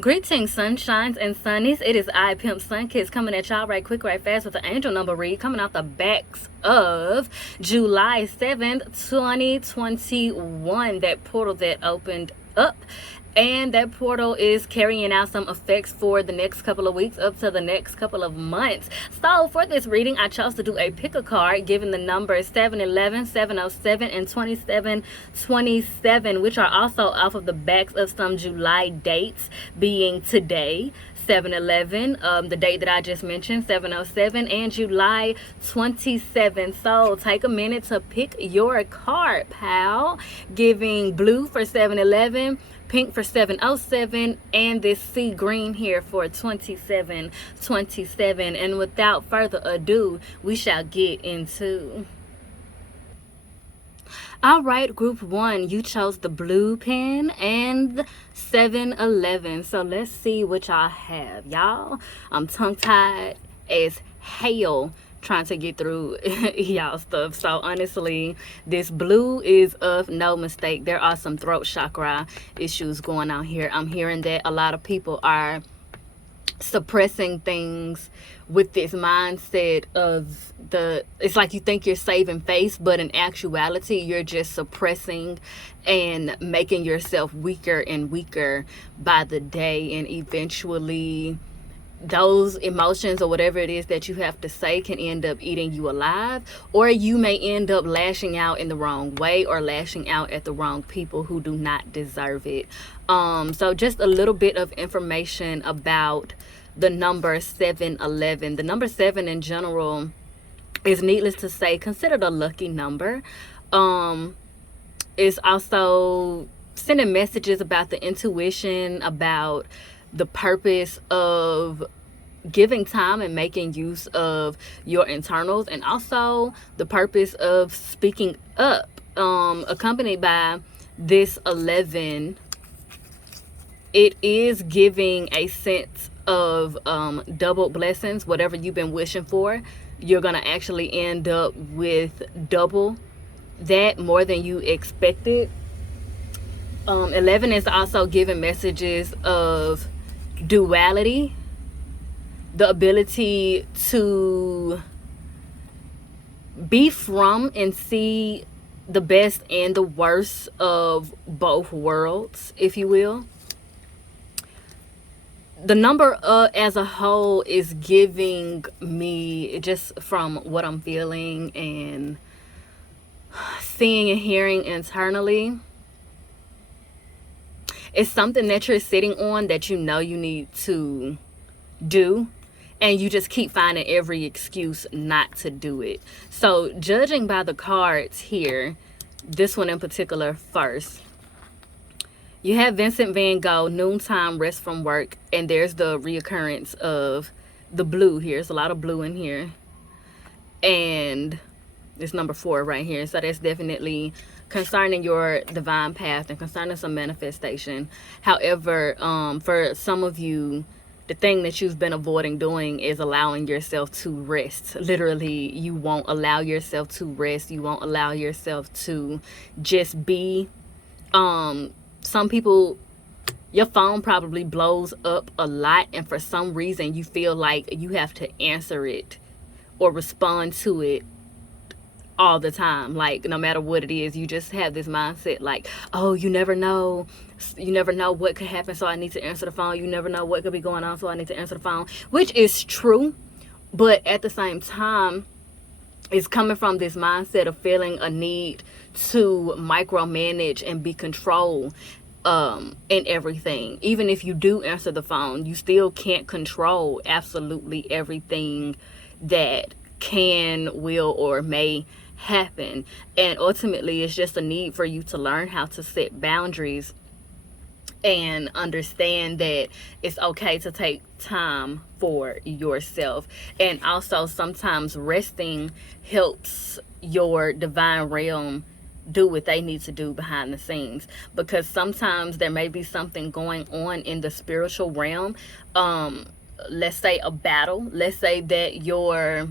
Greetings, sunshines and sunnies. It is I, Pimp Sunkiss, coming at y'all right quick, right fast with the angel number read coming out the backs of July 7th, 2021. That portal that opened up. And that portal is carrying out some effects for the next couple of weeks up to the next couple of months. So for this reading, I chose to do a pick a card given the numbers 711, 707, and 2727, which are also off of the backs of some July dates, being today, 711, the date that I just mentioned, 707, and July 27. So take a minute to pick your card, pal. Giving blue for 711, pink for 707, and this sea green here for 2727. And without further ado, we shall get into. All right, group one, you chose the blue pen and 711. So let's see what y'all have. Y'all, I'm tongue-tied as hell trying to get through y'all stuff. So honestly, this blue is of no mistake. There are some throat chakra issues going on here. I'm hearing that a lot of people are suppressing things with this mindset of it's like you think you're saving face, but in actuality you're just suppressing and making yourself weaker and weaker by the day, and eventually those emotions or whatever it is that you have to say can end up eating you alive, or you may end up lashing out in the wrong way or lashing out at the wrong people who do not deserve it. So just a little bit of information about the number 711. The number 7 in general is, needless to say, considered a lucky number. It's also sending messages about the intuition, about the purpose of giving time and making use of your internals, and also the purpose of speaking up. Accompanied by this 11, it is giving a sense of double blessings. Whatever you've been wishing for, you're gonna actually end up with double that, more than you expected. 11 is also giving messages of duality, the ability to be from and see the best and the worst of both worlds, if you will. The number as a whole is giving me, just from what I'm feeling and seeing and hearing internally, it's something that you're sitting on that you know you need to do, and you just keep finding every excuse not to do it. So judging by the cards here, this one in particular first, you have Vincent van Gogh, noontime, rest from work, and there's the reoccurrence of the blue here. There's a lot of blue in here, and it's number 4 right here. So that's definitely concerning your divine path and concerning some manifestation. However, for some of you, the thing that you've been avoiding doing is allowing yourself to rest. Literally, you won't allow yourself to rest. You won't allow yourself to just be. Some people, your phone probably blows up a lot, and for some reason you feel like you have to answer it or respond to it all the time. Like, no matter what it is, you just have this mindset like, oh, you never know what could happen, so I need to answer the phone. You never know what could be going on, so I need to answer the phone, which is true. But at the same time, it's coming from this mindset of feeling a need to micromanage and be controlled in everything. Even if you do answer the phone, you still can't control absolutely everything that can, will, or may happen. And ultimately, it's just a need for you to learn how to set boundaries and understand that it's okay to take time for yourself. And also, sometimes resting helps your divine realm do what they need to do behind the scenes, because sometimes there may be something going on in the spiritual realm. Let's say a battle. Let's say that your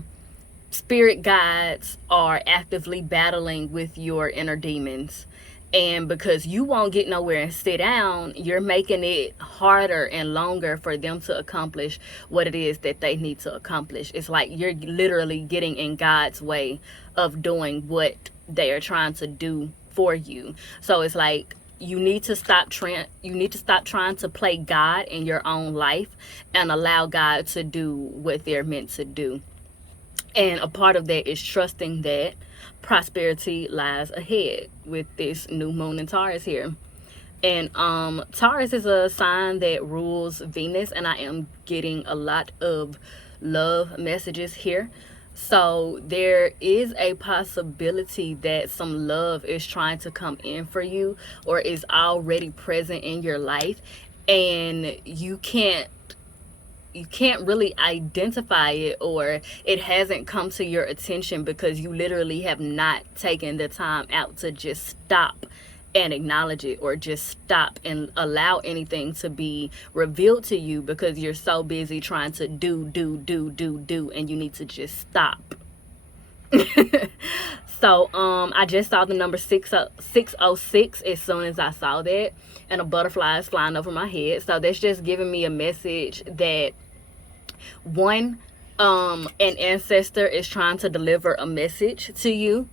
spirit guides are actively battling with your inner demons, And because you won't get nowhere and sit down, you're making it harder and longer for them to accomplish what it is that they need to accomplish. It's like you're literally getting in God's way of doing what they are trying to do for you. So it's like you need to stop trying to play God in your own life and allow God to do what they're meant to do. And a part of that is trusting that prosperity lies ahead with this new moon in Taurus here. And Taurus is a sign that rules Venus, and I am getting a lot of love messages here. So there is a possibility that some love is trying to come in for you or is already present in your life, and you can't really identify it, or it hasn't come to your attention because you literally have not taken the time out to just stop and acknowledge it, or just stop and allow anything to be revealed to you, because you're so busy trying to do, and you need to just stop. So I just saw the number 606 as soon as I saw that, and a butterfly is flying over my head. So that's just giving me a message that one, an ancestor is trying to deliver a message to you.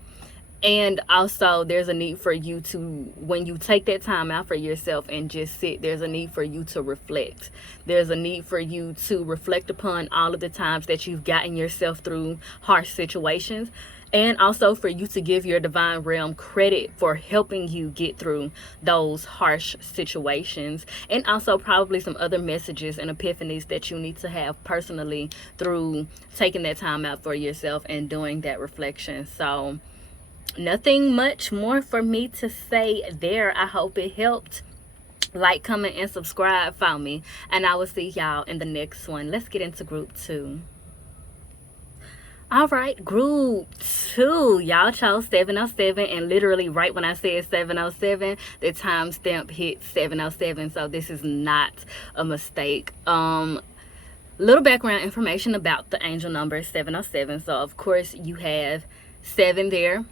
And also there's a need for you to, when you take that time out for yourself and just sit, there's a need for you to reflect. There's a need for you to reflect upon all of the times that you've gotten yourself through harsh situations, and also for you to give your divine realm credit for helping you get through those harsh situations. And also probably some other messages and epiphanies that you need to have personally through taking that time out for yourself and doing that reflection. So nothing much more for me to say there. I hope it helped. Like, comment, and subscribe for me, and I will see y'all in the next one. Let's get into group 2. All right, group 2, y'all chose 707, and literally right when I said 707, the timestamp hit 707, so this is not a mistake. Little background information about the angel number 707. So of course you have 7 there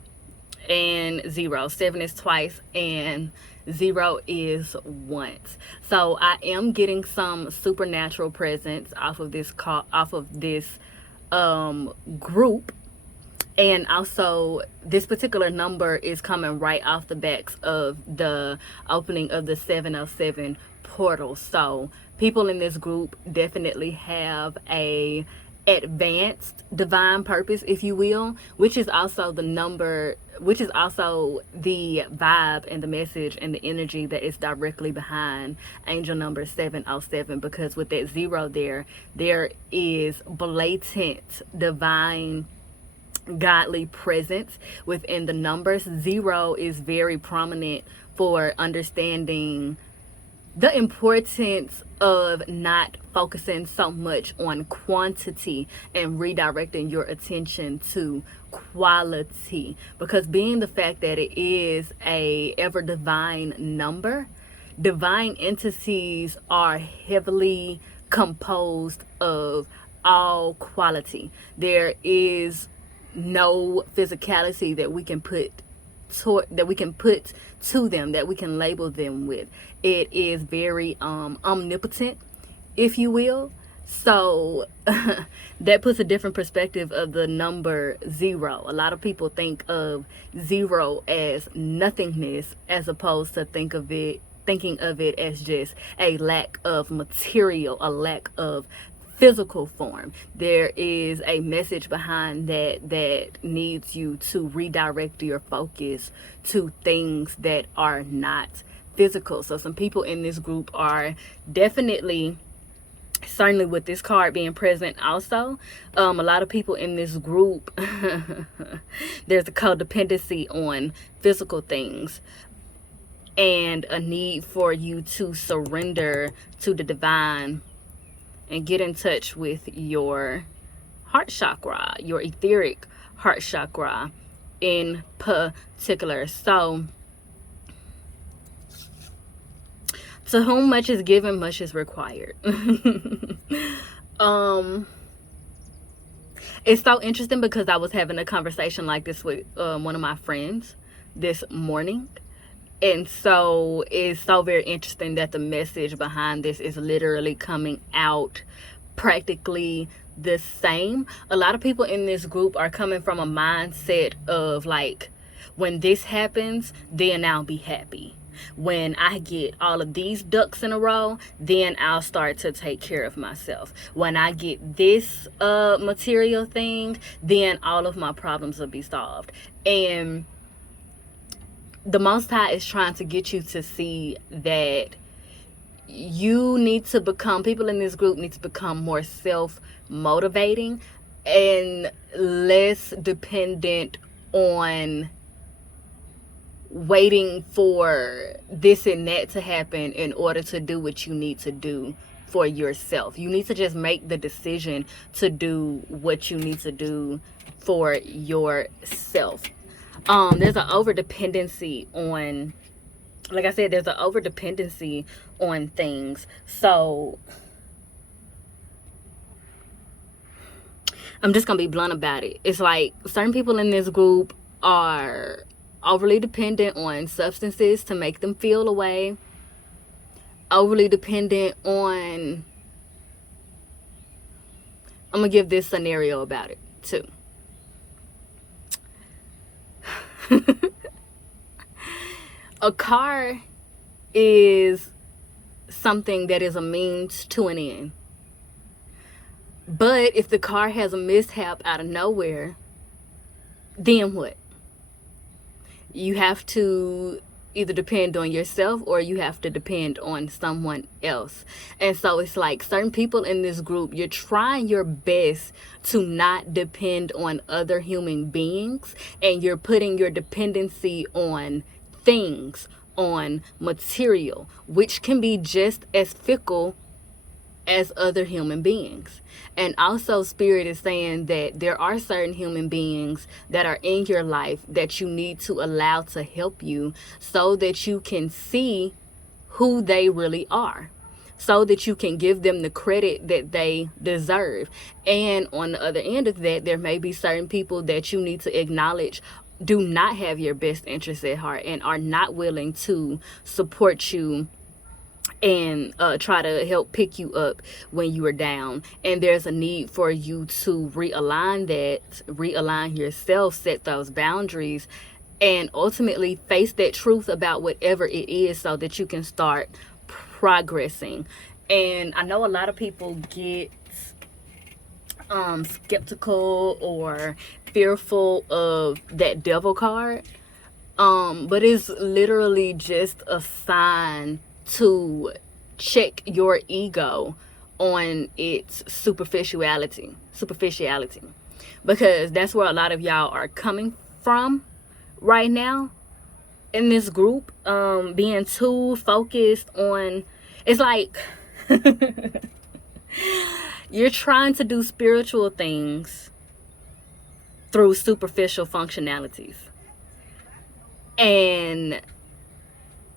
and 0. 7 is twice and 0 is once. So I am getting some supernatural presence off of this group, and also this particular number is coming right off the backs of the opening of the 707 portal. So people in this group definitely have a advanced divine purpose, if you will, which is also the number, which is also the vibe and the message and the energy that is directly behind angel number 707, because with that 0 there is blatant divine godly presence within the numbers. 0 is very prominent for understanding the importance of not focusing so much on quantity and redirecting your attention to quality, because being the fact that it is a ever divine number, divine entities are heavily composed of all quality. There is no physicality that we can put to them, that we can label them with. It is very omnipotent, if you will. So that puts a different perspective of the number 0. A lot of people think of 0 as nothingness, as opposed to thinking of it as just a lack of material, a lack of physical form. There is a message behind that needs you to redirect your focus to things that are not physical. So some people in this group are definitely, certainly with this card being present also, a lot of people in this group there's a codependency on physical things and a need for you to surrender to the divine and get in touch with your heart chakra, your etheric heart chakra in particular. So, to whom much is given, much is required. It's so interesting because I was having a conversation like this with one of my friends this morning, And so it's so very interesting that the message behind this is literally coming out practically the same. A lot of people in this group are coming from a mindset of like, when this happens, then I'll be happy. When I get all of these ducks in a row, then I'll start to take care of myself. When I get this material thing, then all of my problems will be solved. And the Most High is trying to get you to see that you need to become, people in this group need to become more self-motivating and less dependent on waiting for this and that to happen in order to do what you need to do for yourself. You need to just make the decision to do what you need to do for yourself. There's an over dependency on, like I said, there's an over dependency on things. So I'm just gonna be blunt about it. It's like certain people in this group are overly dependent on substances to make them feel a way, overly dependent on, I'm gonna give this scenario about it too. A car is something that is a means to an end. But if the car has a mishap out of nowhere, then what? You have to either depend on yourself or you have to depend on someone else. And so it's like certain people in this group, you're trying your best to not depend on other human beings, and you're putting your dependency on things, on material, which can be just as fickle as other human beings. And also Spirit is saying that there are certain human beings that are in your life that you need to allow to help you so that you can see who they really are, so that you can give them the credit that they deserve. And on the other end of that, there may be certain people that you need to acknowledge do not have your best interests at heart and are not willing to support you and try to help pick you up when you are down. And there's a need for you to realign yourself, set those boundaries, and ultimately face that truth about whatever it is so that you can start progressing. And I know a lot of people get skeptical or fearful of that devil card, but it's literally just a sign to check your ego on its superficiality, because that's where a lot of y'all are coming from right now in this group, being too focused on, it's like you're trying to do spiritual things through superficial functionalities, and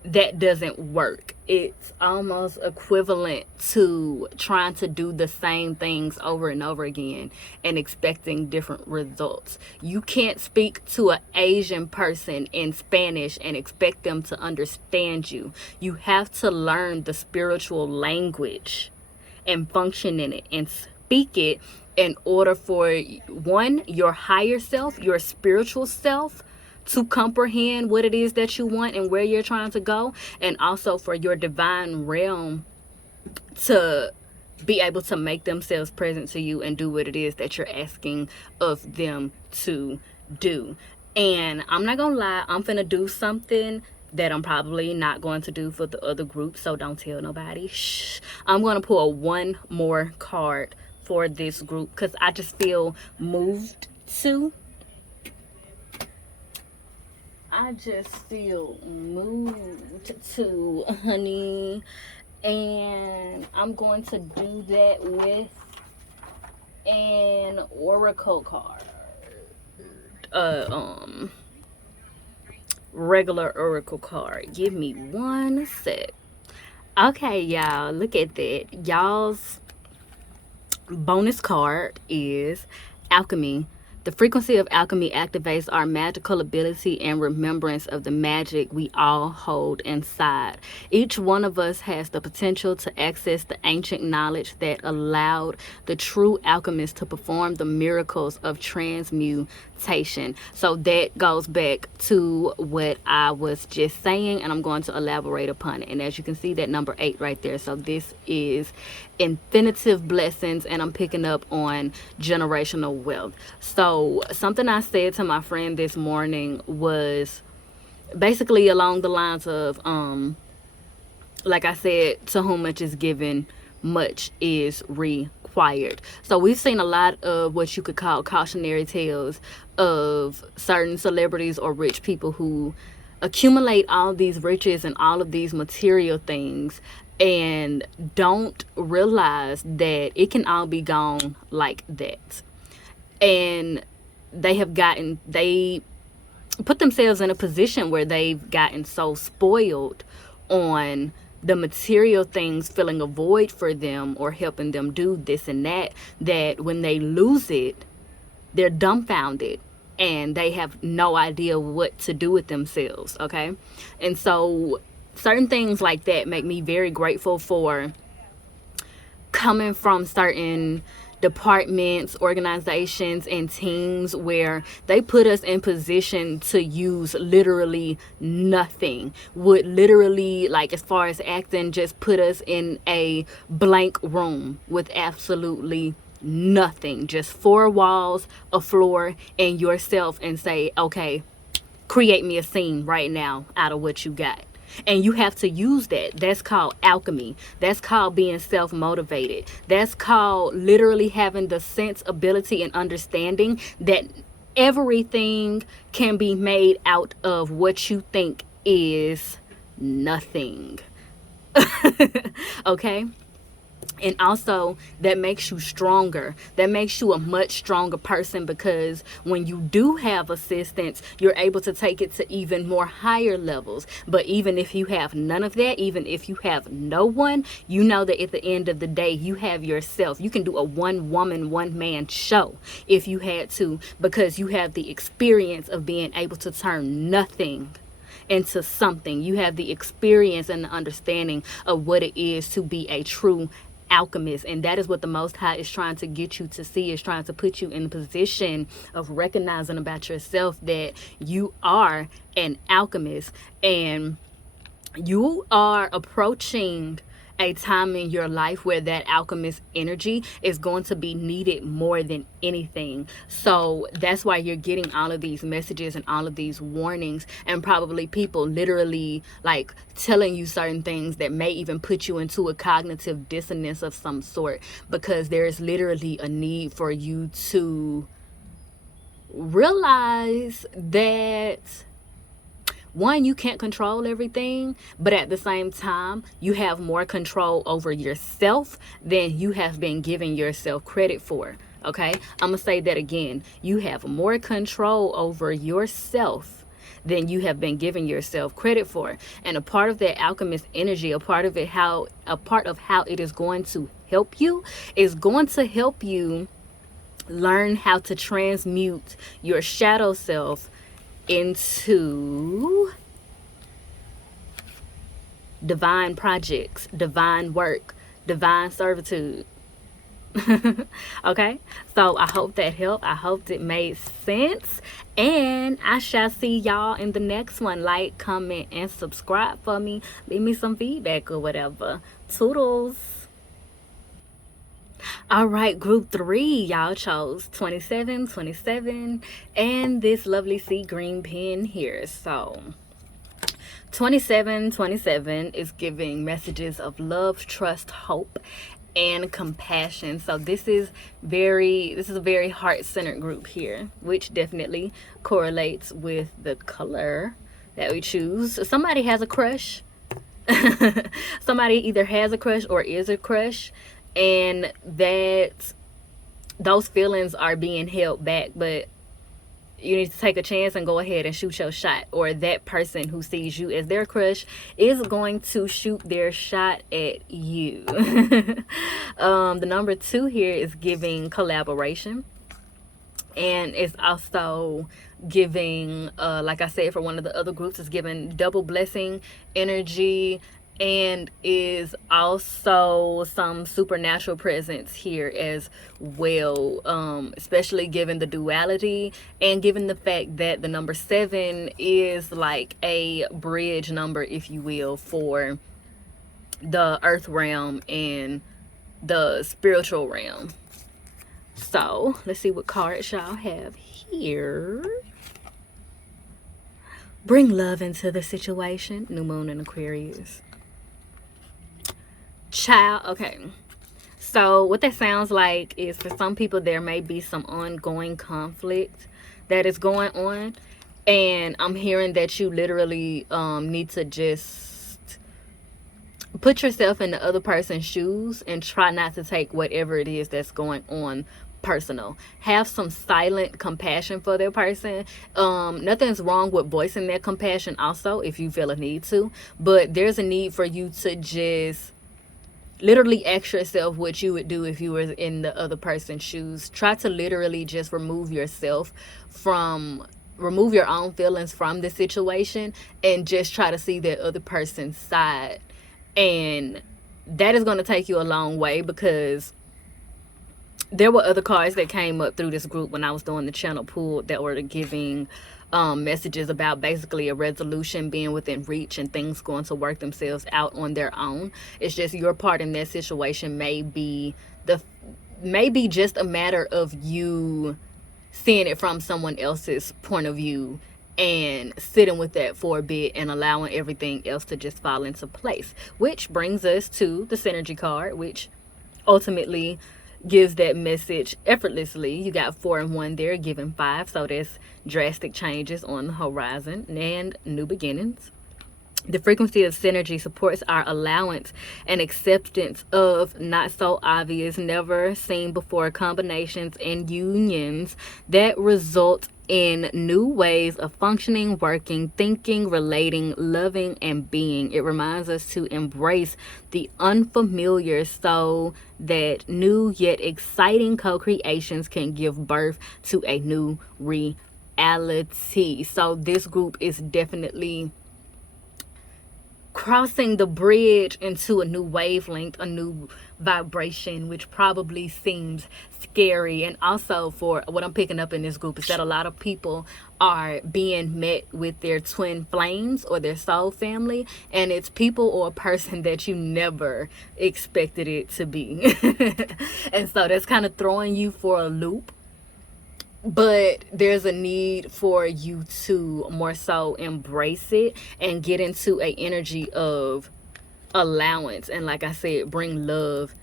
that doesn't work. It's almost equivalent to trying to do the same things over and over again and expecting different results. You can't speak to an Asian person in Spanish and expect them to understand you. You have to learn the spiritual language and function in it and speak it in order for, one, your higher self, your spiritual self, to comprehend what it is that you want and where you're trying to go, and also for your divine realm to be able to make themselves present to you and do what it is that you're asking of them to do. And I'm not gonna lie, I'm finna do something that I'm probably not going to do for the other group, so don't tell nobody. Shh. I'm gonna pull one more card for this group because I just feel moved to. I just feel moved to, honey, and I'm going to do that with an oracle card, regular oracle card. Give me one sec. Okay, y'all, look at that. Y'all's bonus card is alchemy, The frequency of alchemy activates our magical ability and remembrance of the magic we all hold inside. Each one of us has the potential to access the ancient knowledge that allowed the true alchemist to perform the miracles of transmutation. So that goes back to what I was just saying, and I'm going to elaborate upon it. And as you can see, that number 8 right there. So this is infinitive blessings, and I'm picking up on generational wealth. So something I said to my friend this morning was basically along the lines of like I said, to whom much is given, much is required. So we've seen a lot of what you could call cautionary tales of certain celebrities or rich people who accumulate all these riches and all of these material things and don't realize that it can all be gone like that. And they put themselves in a position where they've gotten so spoiled on the material things filling a void for them or helping them do this and that, that when they lose it, they're dumbfounded and they have no idea what to do with themselves. Okay. And so certain things like that make me very grateful for coming from certain departments, organizations, and teams where they put us in position to use literally nothing. Would literally, like as far as acting, just put us in a blank room with absolutely nothing, just 4 walls, a floor, and yourself, and say, okay, create me a scene right now out of what you got. And you have to use that. That's called alchemy. That's called being self-motivated. That's called literally having the sense, ability, and understanding that everything can be made out of what you think is nothing. Okay? And also, that makes you stronger. That makes you a much stronger person, because when you do have assistance, you're able to take it to even more higher levels. But even if you have none of that, even if you have no one, you know that at the end of the day, you have yourself. You can do a 1-woman, 1-man show if you had to, because you have the experience of being able to turn nothing into something. You have the experience and the understanding of what it is to be a true alchemist. And that is what the Most High is trying to get you to see, is trying to put you in a position of recognizing about yourself that you are an alchemist, and you are approaching a time in your life where that alchemist energy is going to be needed more than anything. So that's why you're getting all of these messages and all of these warnings, and probably people literally like telling you certain things that may even put you into a cognitive dissonance of some sort, because there is literally a need for you to realize that, one, you can't control everything, but at the same time, you have more control over yourself than you have been giving yourself credit for. Okay? I'm going to say that again. You have more control over yourself than you have been giving yourself credit for. And a part of that alchemist energy, a part of how it is going to help you, is going to help you learn how to transmute your shadow self into divine projects, divine work, divine servitude. Okay, so I hope that helped. I hope it made sense, and I shall see y'all in the next one. Like, comment, and subscribe for me. Leave me some feedback or whatever. Toodles. All right, group 3, y'all chose 27, 27, and this lovely sea green pen here. So 27, 27 is giving messages of love, trust, hope, and compassion. So this is a very heart-centered group here, which definitely correlates with the color that we choose. Somebody has a crush. Somebody either has a crush or is a crush, and that those feelings are being held back, but you need to take a chance and go ahead and shoot your shot. Or that person who sees you as their crush is going to shoot their shot at you. The number 2 here is giving collaboration. and it's also giving, like I said, for one of the other groups, it's giving double blessing energy, and is also some supernatural presence here as well, especially given the duality and given the fact that the number 7 is like a bridge number, if you will, for the earth realm and the spiritual realm. So let's see what cards y'all have here. Bring love into the situation. New moon in Aquarius. Child. Okay, so what that sounds like is, for some people there may be some ongoing conflict that is going on, and I'm hearing that you literally need to just put yourself in the other person's shoes and try not to take whatever it is that's going on personal. Have some silent compassion for their person. Nothing's wrong with voicing that compassion also, if you feel a need to, but there's a need for you to just literally ask yourself what you would do if you were in the other person's shoes. Try to literally just remove your own feelings from the situation and just try to see that other person's side. And that is going to take you a long way, because there were other cards that came up through this group when I was doing the channel pool that were giving messages about basically a resolution being within reach and things going to work themselves out on their own. It's just your part in that situation may be just a matter of you seeing it from someone else's point of view and sitting with that for a bit and allowing everything else to just fall into place. Which brings us to the Synergy card, which ultimately gives that message effortlessly. You got 4 and 1 there, giving 5, so there's drastic changes on the horizon and new beginnings. The frequency of synergy supports our allowance and acceptance of not so obvious, never seen before combinations and unions that result in new ways of functioning, working, thinking, relating, loving, and being. It reminds us to embrace the unfamiliar so that new yet exciting co-creations can give birth to a new reality. So this group is definitely crossing the bridge into a new wavelength, a new vibration, which probably seems scary. And also, for what I'm picking up in this group, is that a lot of people are being met with their twin flames or their soul family, and it's people or a person that you never expected it to be. And so that's kind of throwing you for a loop. But there's a need for you to more so embrace it and get into a energy of allowance. And like I said, bring love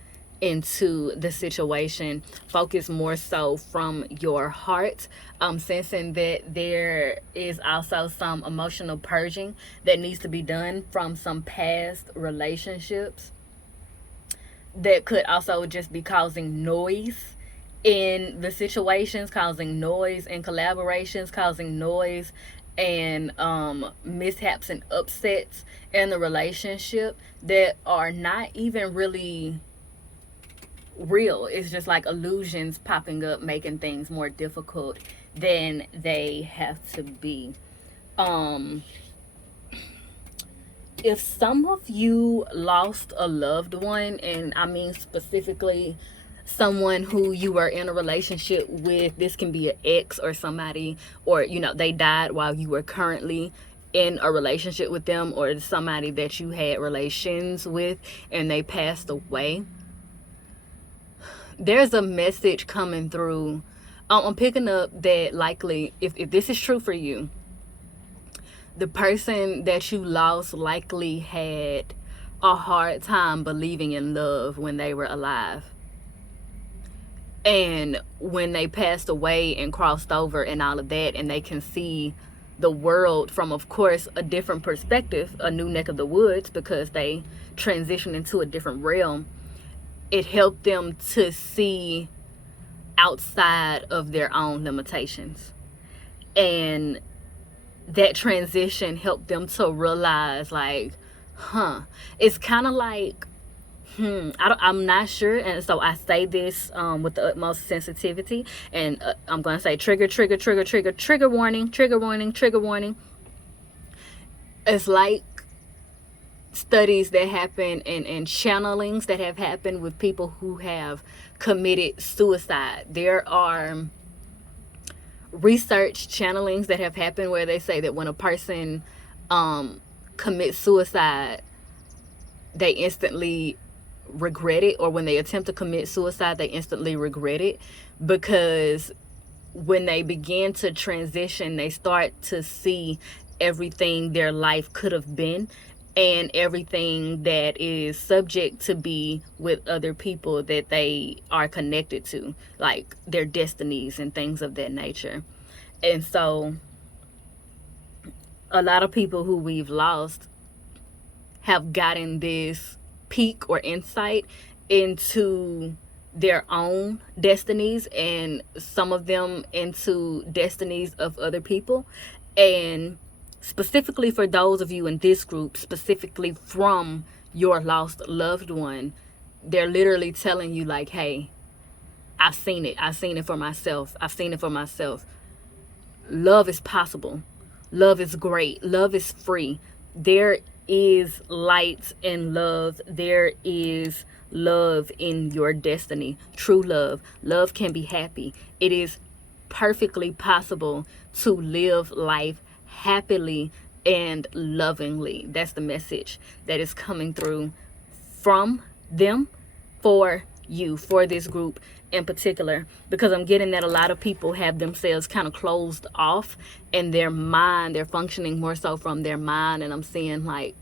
into the situation. Focus more so from your heart. I'm sensing that there is also some emotional purging that needs to be done from some past relationships that could also just be causing noise in the situations, causing noise in collaborations, causing noise and mishaps and upsets in the relationship that are not even really real. It's just like illusions popping up, making things more difficult than they have to be. If some of you lost a loved one, and I mean specifically someone who you were in a relationship with, this can be an ex or somebody, or they died while you were currently in a relationship with them, or somebody that you had relations with and they passed away. There's a message coming through. I'm picking up that likely, if this is true for you, the person that you lost likely had a hard time believing in love when they were alive. And when they passed away and crossed over and all of that, and they can see the world from, of course, a different perspective, a new neck of the woods, because they transitioned into a different realm, it helped them to see outside of their own limitations. And that transition helped them to realize, like, it's kind of like, I'm not sure, and so I say this with the utmost sensitivity. And I'm going to say trigger, trigger, trigger, trigger, trigger warning, trigger warning, trigger warning. It's like studies that happen and channelings that have happened with people who have committed suicide. There are research channelings that have happened where they say that when a person commits suicide, they instantly regret it, or when they attempt to commit suicide, they instantly regret it, because when they begin to transition, they start to see everything their life could have been and everything that is subject to be with other people that they are connected to, like their destinies and things of that nature. And so a lot of people who we've lost have gotten this peek or insight into their own destinies, and some of them into destinies of other people. And specifically for those of you in this group, specifically from your lost loved one, they're literally telling you like, hey, I've seen it for myself. Love is possible. Love is great. Love is free. There is light in love. There is love in your destiny. True love. Love can be happy. It is perfectly possible to live life happily and lovingly. That's the message that is coming through from them for you, for this group in particular, because I'm getting that a lot of people have themselves kind of closed off in their mind. They're functioning more so from their mind, and I'm seeing like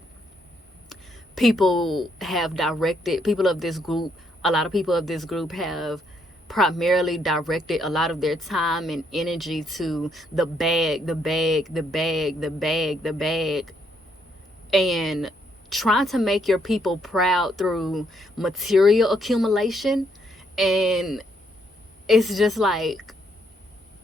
people of this group, a lot of people of this group have primarily directed a lot of their time and energy to the bag, and trying to make your people proud through material accumulation. And it's just like,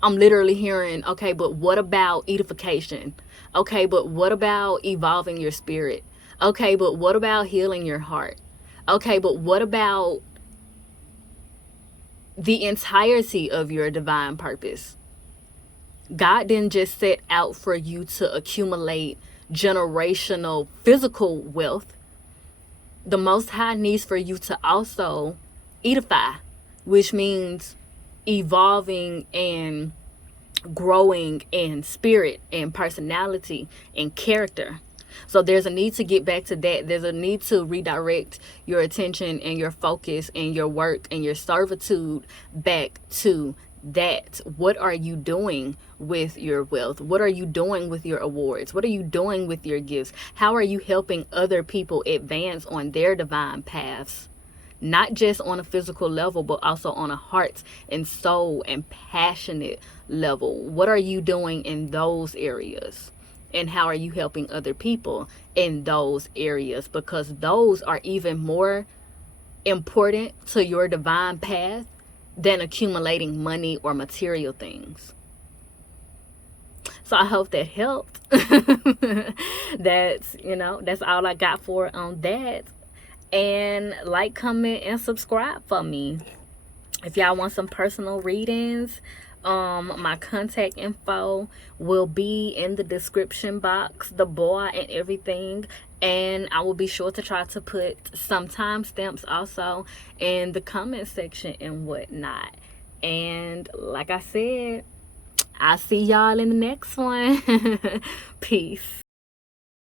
I'm literally hearing, okay, but what about edification? Okay, but what about evolving your spirit? Okay, but what about healing your heart? Okay, but what about the entirety of your divine purpose? God didn't just set out for you to accumulate generational physical wealth. The Most High needs for you to also edify, which means evolving and growing in spirit and personality and character. So there's a need to get back to that. There's a need to redirect your attention and your focus and your work and your servitude back to that. What are you doing with your wealth? What are you doing with your awards? What are you doing with your gifts? How are you helping other people advance on their divine paths? Not just on a physical level, but also on a heart and soul and passionate level. What are you doing in those areas? And how are you helping other people in those areas? Because those are even more important to your divine path than accumulating money or material things. So I hope that helped. That's all I got for on that. And like, comment, and subscribe for me. If y'all want some personal readings, my contact info will be in the description box, the boy and everything. And I will be sure to try to put some timestamps also in the comment section and whatnot. And like I said, I'll see y'all in the next one. Peace.